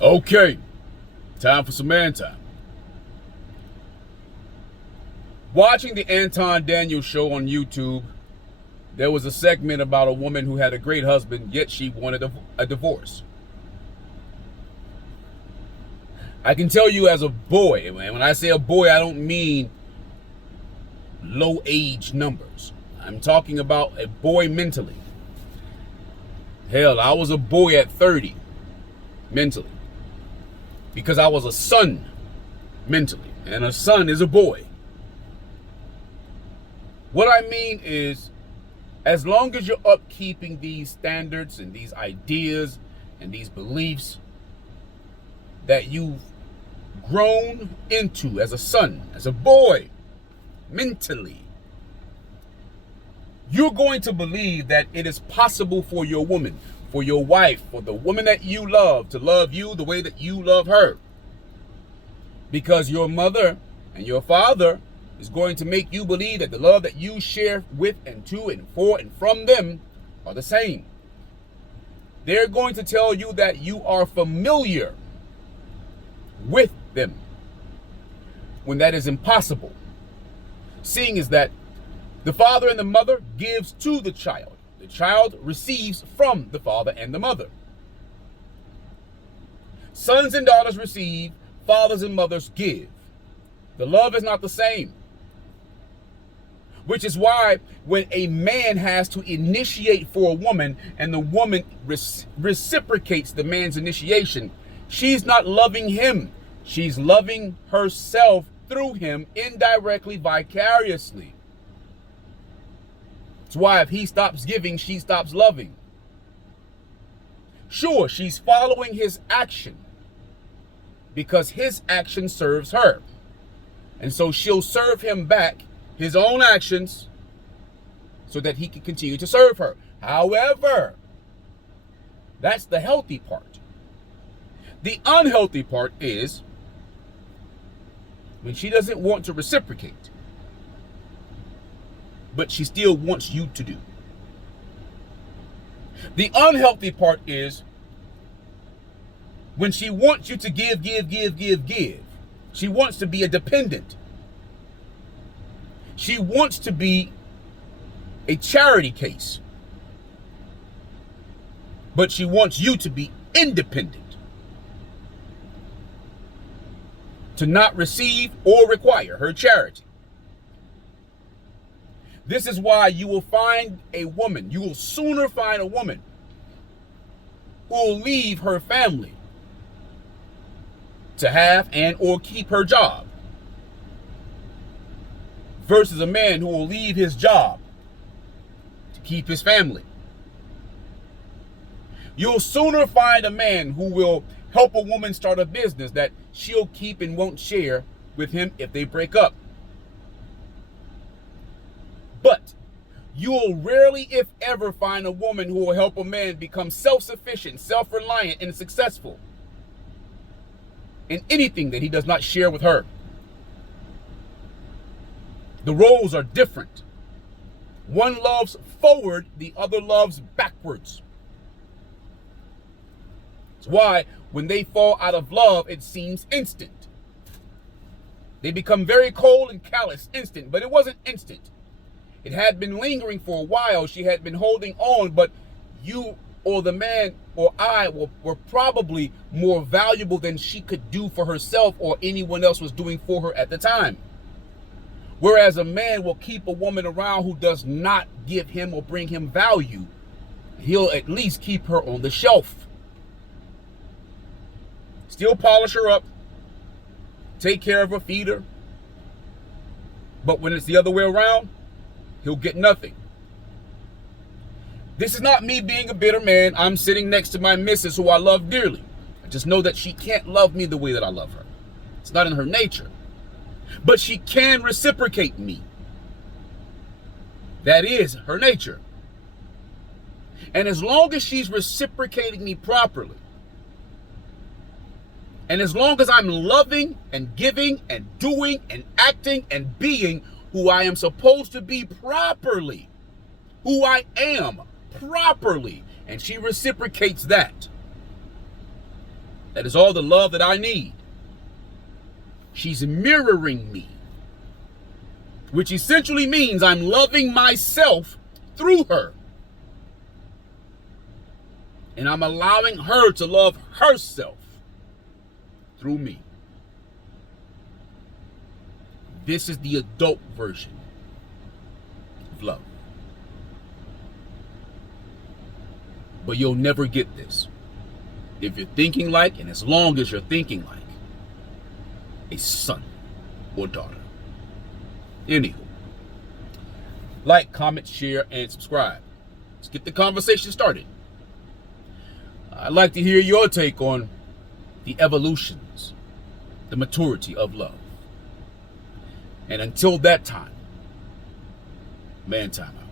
Okay, time for some man time. Watching the Anton Daniels show on YouTube, there was a segment about a woman who had a great husband, yet she wanted a divorce. I can tell you as a boy, and when I say a boy, I don't mean low age numbers. I'm talking about a boy mentally. Hell, I was a boy at 30 mentally because I was a son mentally, and a son is a boy. What I mean is, as long as you're upkeeping these standards and these ideas and these beliefs that you've grown into as a son, as a boy, mentally, you're going to believe that it is possible for your woman, for your wife, for the woman that you love to love you the way that you love her. Because your mother and your father is going to make you believe that the love that you share with and to and for and from them are the same. They're going to tell you that you are familiar with them when that is impossible. Seeing is that the father and the mother gives to the child receives from the father and the mother. Sons and daughters receive, fathers and mothers give. The love is not the same. Which is why when a man has to initiate for a woman and the woman reciprocates the man's initiation, she's not loving him. She's loving herself through him, indirectly, vicariously. That's why if he stops giving, she stops loving. Sure, she's following his action because his action serves her. And so she'll serve him back his own actions so that he can continue to serve her. However, that's the healthy part. The unhealthy part is when she doesn't want to reciprocate, but she still wants you to do. The unhealthy part is when she wants you to give. She wants to be a dependent. She wants to be a charity case. But she wants you to be independent. To not receive or require her charity. This is why you will find a woman, you will sooner find a woman who will leave her family to have and or keep her job versus a man who will leave his job to keep his family. You'll sooner find a man who will help a woman start a business that she'll keep and won't share with him if they break up. But you'll rarely, if ever, find a woman who will help a man become self-sufficient, self-reliant, and successful in anything that he does not share with her. The roles are different. One loves forward, the other loves backwards. That's why when they fall out of love, it seems instant. They become very cold and callous, instant, but it wasn't instant. It had been lingering for a while. She had been holding on, but you or the man or I were probably more valuable than she could do for herself or anyone else was doing for her at the time. Whereas a man will keep a woman around who does not give him or bring him value. He'll at least keep her on the shelf. Still polish her up, take care of her, feed her. But when it's the other way around, he'll get nothing. This is not me being a bitter man. I'm sitting next to my missus who I love dearly. I just know that she can't love me the way that I love her. It's not in her nature. But she can reciprocate me. That is her nature. And as long as she's reciprocating me properly, and as long as I'm loving and giving and doing and acting and being who I am supposed to be properly, who I am properly, and she reciprocates that, That is all the love that I need. She's mirroring me, which essentially means I'm loving myself through her. And I'm allowing her to love herself through me. This is the adult version of love. But you'll never get this if you're thinking like, and as long as you're thinking like, a son or daughter. Anywho, like, comment, share, and subscribe. Let's get the conversation started. I'd like to hear your take on the evolutions, the maturity of love. And until that time, man time out.